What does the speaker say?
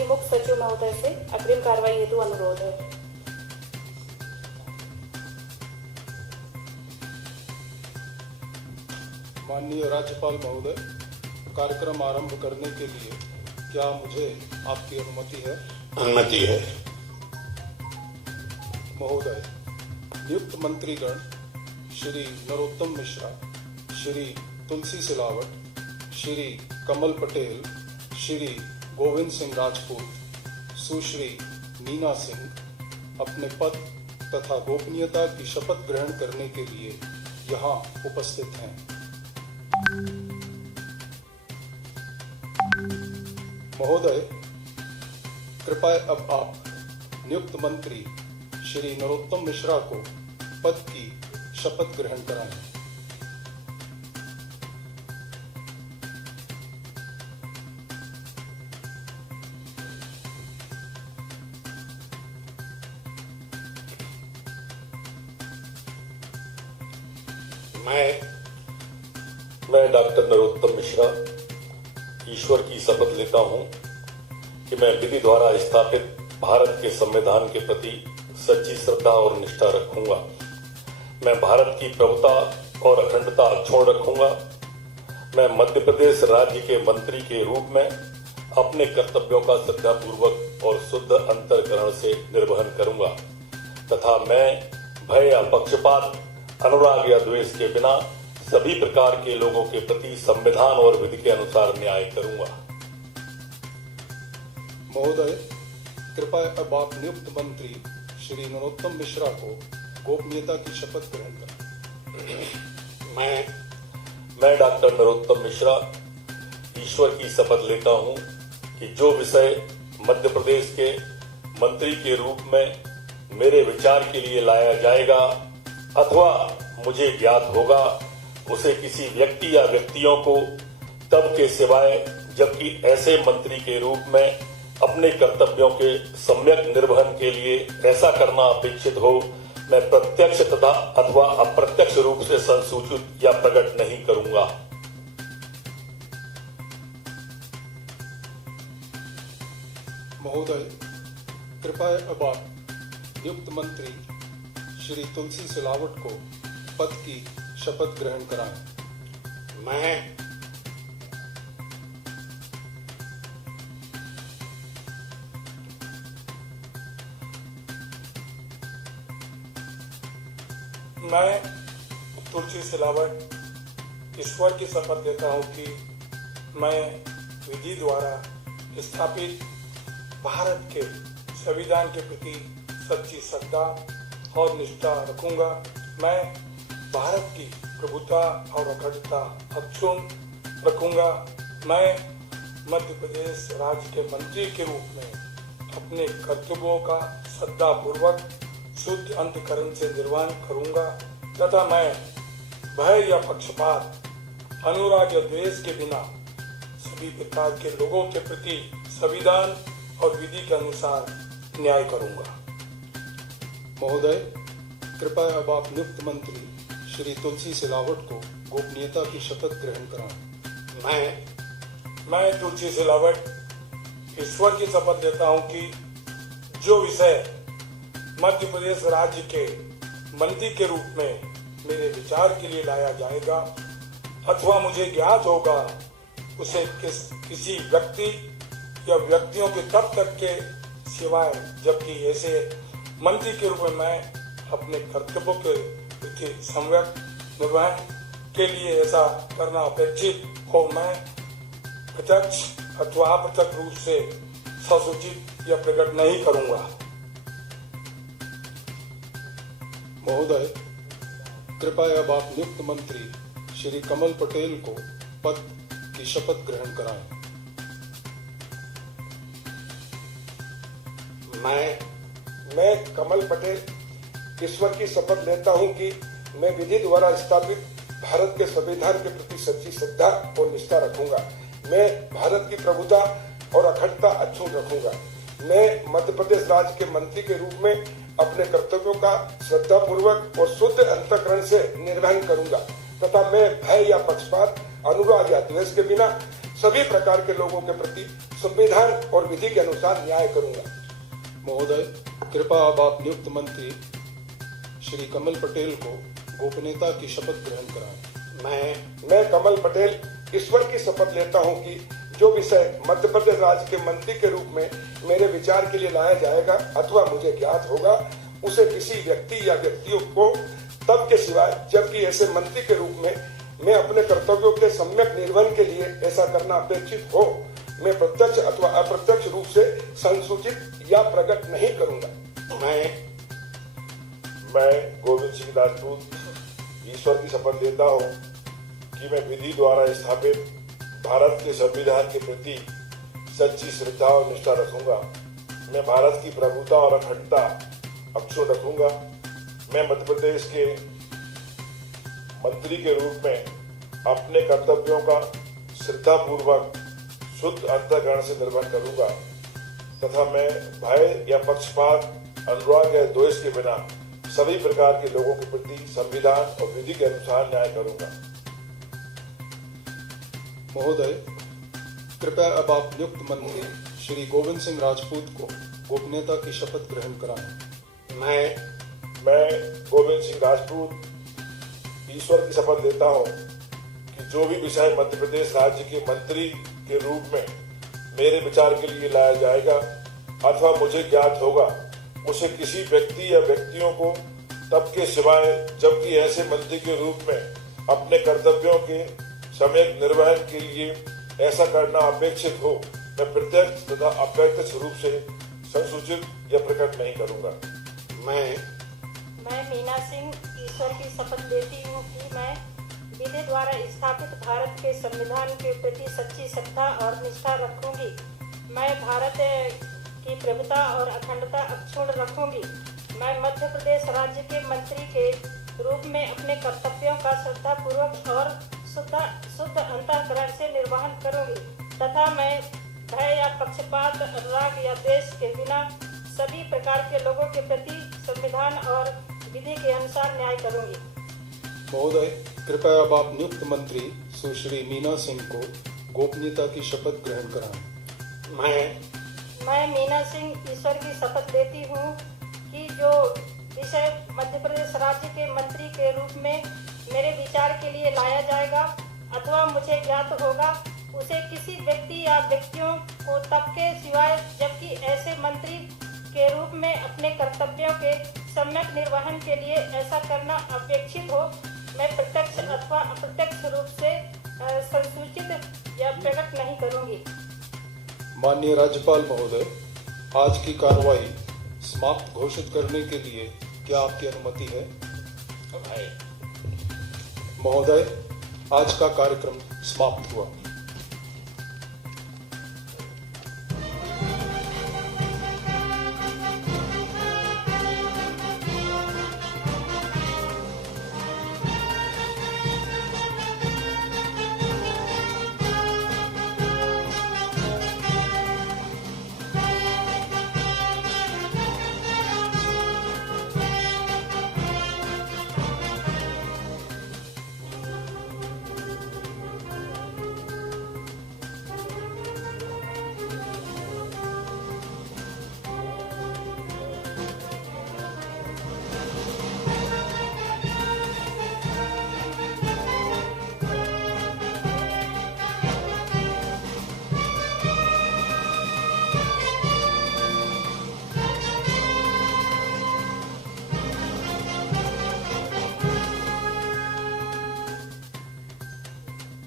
माननीय मुख्य सचिव महोदय से अग्रिम कार्रवाई हेतु अनुरोध है। माननीय राज्यपाल महोदय, कार्यक्रम आरंभ करने के लिए क्या मुझे आपकी अनुमति है? अनुमति है। महोदय, नियुक्त मंत्रीगण श्री नरोत्तम मिश्रा, श्री तुलसी सिलावट, श्री कमल पटेल, श्री गोविंद सिंह राजपूत, सुश्री मीना सिंह अपने पद तथा गोपनीयता की शपथ ग्रहण करने के लिए यहाँ उपस्थित हैं। महोदय, कृपया अब आप नियुक्त मंत्री श्री नरोत्तम मिश्रा को पद की शपथ ग्रहण कराएं। मैं डॉक्टर नरोत्तम मिश्रा ईश्वर की शपथ लेता हूं कि मैं विधि द्वारा स्थापित भारत के संविधान के प्रति सच्ची श्रद्धा और निष्ठा रखूंगा। मैं भारत की प्रभुता और अखंडता अक्षुण्ण रखूंगा। मैं मध्य प्रदेश राज्य के मंत्री के रूप में अपने कर्तव्यों का श्रद्धापूर्वक और शुद्ध अंतःकरण से निर्वहन करूंगा तथा मैं भय या पक्षपात, अनुराग या द्वेष के बिना सभी प्रकार के लोगों के प्रति संविधान और विधि के अनुसार न्याय करूंगा। महोदय, कृपया अब आप नियुक्त मंत्री श्री नरोत्तम मिश्रा को गोपनीयता की शपथ ग्रहण करें। मैं डॉक्टर नरोत्तम मिश्रा ईश्वर की शपथ लेता हूं कि जो विषय मध्य प्रदेश के मंत्री के रूप में मेरे विचार के लिए लाया जाएगा अथवा मुझे ज्ञात होगा, उसे किसी व्यक्ति या व्यक्तियों को तब के सिवाय जबकि ऐसे मंत्री के रूप में अपने कर्तव्यों के सम्यक निर्वहन के लिए ऐसा करना अपेक्षित हो, मैं प्रत्यक्ष तथा अथवा अप्रत्यक्ष रूप से संसूचित या प्रकट नहीं करूंगा। महोदय, कृपया अब आप नियुक्त मंत्री श्री तुलसी सिलावट को पद की शपथ ग्रहण कराएं। मैं तुलसी सिलावट ईश्वर की शपथ लेता हूं कि मैं विधि द्वारा स्थापित भारत के संविधान के प्रति सच्ची श्रद्धा और निष्ठा रखूंगा। मैं भारत की प्रभुता और अखंडता अक्षुण्ण रखूंगा। मैं मध्य प्रदेश राज्य के मंत्री के रूप में अपने कर्तव्यों का श्रद्धापूर्वक शुद्ध अंतःकरण से निर्वहन करूंगा तथा मैं भय या पक्षपात, अनुराग या द्वेष के बिना सभी प्रकार के लोगों के प्रति संविधान और विधि के अनुसार न्याय करूंगा। महोदय, कृपया अब आप नियुक्त मंत्री श्री तुलसी सिलावट को गोपनीयता की शपथ ग्रहण कराएं। मैं तुलसी सिलावट ईश्वर की शपथ लेता हूं कि जो विषय मध्य प्रदेश राज्य के मंत्री के रूप में मेरे विचार के लिए लाया जाएगा अथवा मुझे ज्ञात होगा, उसे किसी व्यक्ति या व्यक्तियों के तब तक के सिवाय जबकि ऐसे मंत्री के रूप में मैं अपने कर्तव्यों के प्रति सम्यक निर्वहन के लिए ऐसा करना अपेक्षित हो, मैं प्रत्यक्ष अथवा अप्रत्यक्ष रूप से ससूचित या प्रकट नहीं करूंगा। महोदय, कृपया अब आप नियुक्त मंत्री श्री कमल पटेल को पद की शपथ ग्रहण कराएं। मैं कमल पटेल ईश्वर की शपथ लेता हूं कि मैं विधि द्वारा स्थापित भारत के संविधान के प्रति सच्ची श्रद्धा और निष्ठा रखूंगा। मैं भारत की प्रभुता और अखंडता अक्षुण्ण रखूंगा। मैं मध्य प्रदेश राज्य के मंत्री के रूप में अपने कर्तव्यों का श्रद्धापूर्वक और शुद्ध अंतःकरण से निर्वहन करूंगा तथा मैं भय या पक्षपात, अनुराग या द्वेष के बिना सभी प्रकार के लोगों के प्रति संविधान और विधि के अनुसार न्याय करूंगा। महोदय, कृपया अब आप नियुक्त मंत्री श्री कमल पटेल को गोपनीयता की शपथ ग्रहण कराएं। मैं कमल पटेल ईश्वर की शपथ लेता हूं कि जो विषय मध्य प्रदेश राज्य के मंत्री के रूप में मेरे विचार के लिए लाया जाएगा अथवा मुझे ज्ञात होगा, उसे किसी व्यक्ति या व्यक्तियों को तब के सिवाय जबकि ऐसे मंत्री के रूप में मैं अपने कर्तव्यों के सम्यक निर्वहन के लिए ऐसा करना अपेक्षित हो, मैं प्रत्यक्ष अथवा अप्रत्यक्ष रूप से संसूचित या प्रकट नहीं करूंगा। मैं गोविंद सिंह राजपूत ईश्वर की शपथ लेता हूं कि मैं विधि द्वारा स्थापित भारत के संविधान के प्रति सच्ची श्रद्धा और निष्ठा रखूंगा। मैं भारत की प्रभुता और अखंडता अक्षुण्ण रखूंगा। मैं मध्य प्रदेश के मंत्री के रूप में अपने कर्तव्यों का श्रद्धापूर्वक शुद्ध अंतःकरण से निर्वहन करूंगा तथा मैं भय या पक्षपात, अनुराग या द्वेष के बिना सभी प्रकार के लोगों के प्रति संविधान और विधि के अनुसार न्याय करूंगा। महोदय, कृपया अब आप नियुक्त मंत्री श्री गोविंद सिंह राजपूत को गोपनीयता की शपथ ग्रहण कराएं। मैं गोविंद सिंह राजपूत ईश्वर की शपथ लेता हूं कि जो भी विषय मध्य प्रदेश राज्य के मंत्री के रूप में मेरे विचार के लिए लाया जाएगा अथवा मुझे ज्ञात होगा, उसे किसी व्यक्ति या व्यक्तियों को तब के सिवाय जबकि ऐसे मंत्री के रूप में अपने कर्तव्यों के सम्यक निर्वहन के लिए ऐसा करना अपेक्षित हो, मैं प्रत्यक्ष तथा अप्रत्यक्ष रूप से संसूचित या प्रकट नहीं करूंगा। मैं मीना सिंह ईश्वर की शपथ लेती हूँ कि मैं विधि द्वारा स्थापित भारत के संविधान के प्रति सच्ची श्रद्धा और निष्ठा रखूंगी। मैं भारत की प्रभुता और अखंडता अक्षुण्ण रखूंगी। मैं मध्य प्रदेश राज्य के मंत्री के रूप में अपने कर्तव्यों का श्रद्धापूर्वक और शुद्ध अंतःकरण से निर्वहन करूंगी तथा मैं भय या पक्षपात, अनुराग या द्वेष के बिना सभी प्रकार के लोगों के प्रति संविधान और विधि के अनुसार न्याय करूंगी। महोदय, कृपया अब आप नियुक्त मंत्री सुश्री मीना सिंह को गोपनीयता की शपथ ग्रहण कराएं। मैं मीना सिंह ईश्वर की शपथ लेती हूँ कि जो विषय मध्य प्रदेश राज्य के मंत्री के रूप में मेरे विचार के लिए लाया जाएगा अथवा मुझे ज्ञात होगा, उसे किसी व्यक्ति या व्यक्तियों को तब के सिवाय जबकि ऐसे मंत्री के रूप में अपने कर्तव्यों के सम्यक निर्वहन के लिए ऐसा करना अपेक्षित हो, मैं प्रत्यक्ष अथवा अप्रत्यक्ष रूप से संसूचित या प्रकट नहीं करूंगी। माननीय राज्यपाल महोदय, आज की कार्रवाई समाप्त घोषित करने के लिए क्या आपकी अनुमति है? महोदय, आज का कार्यक्रम समाप्त हुआ।